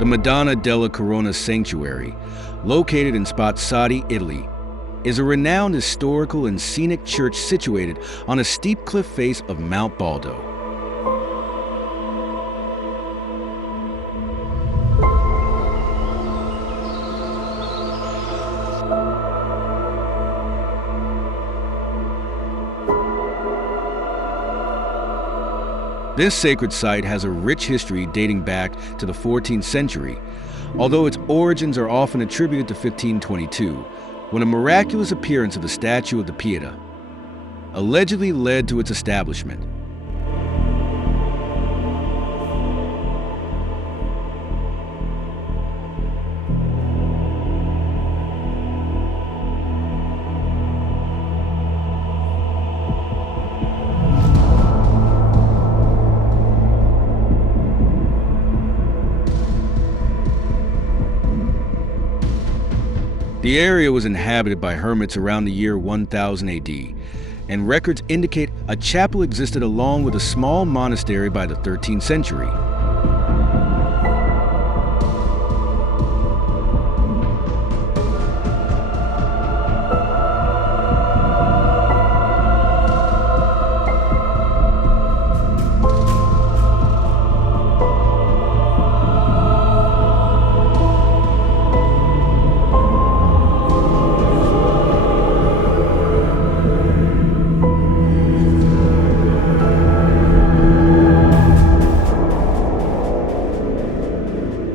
The Madonna della Corona Sanctuary, located in Spazzati, Italy, is a renowned historical and scenic church situated on a steep cliff face of Mount Baldo. This sacred site has a rich history dating back to the 14th century, although its origins are often attributed to 1522, when a miraculous appearance of the statue of the Pietà allegedly led to its establishment. The area was inhabited by hermits around the year 1000 AD, and records indicate a chapel existed along with a small monastery by the 13th century.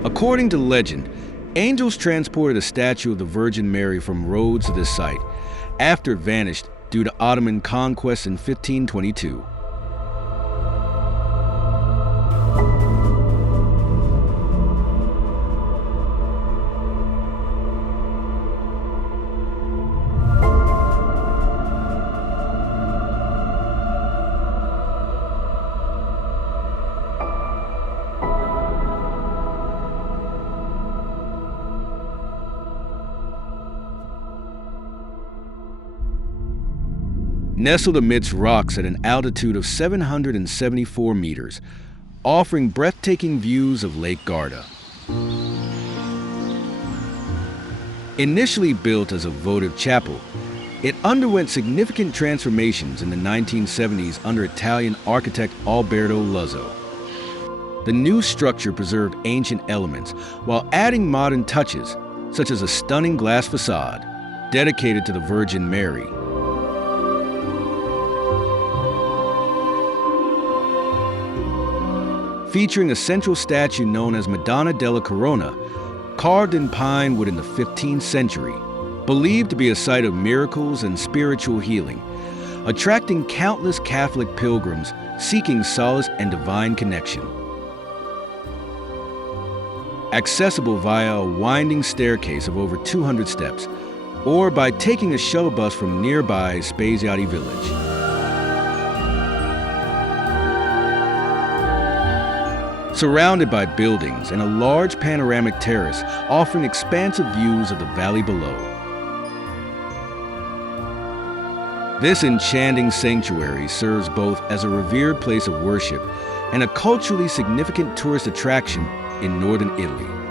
According to legend, angels transported a statue of the Virgin Mary from Rhodes to this site after it vanished due to Ottoman conquest in 1522. Nestled amidst rocks at an altitude of 774 meters, offering breathtaking views of Lake Garda. Initially built as a votive chapel, it underwent significant transformations in the 1970s under Italian architect Alberto Luzzo. The new structure preserved ancient elements while adding modern touches, such as a stunning glass facade dedicated to the Virgin Mary. Featuring a central statue known as Madonna della Corona, carved in pine wood in the 15th century, believed to be a site of miracles and spiritual healing, attracting countless Catholic pilgrims seeking solace and divine connection. Accessible via a winding staircase of over 200 steps, or by taking a shuttle bus from nearby Spazzati village. Surrounded by buildings and a large panoramic terrace offering expansive views of the valley below. This enchanting sanctuary serves both as a revered place of worship and a culturally significant tourist attraction in northern Italy.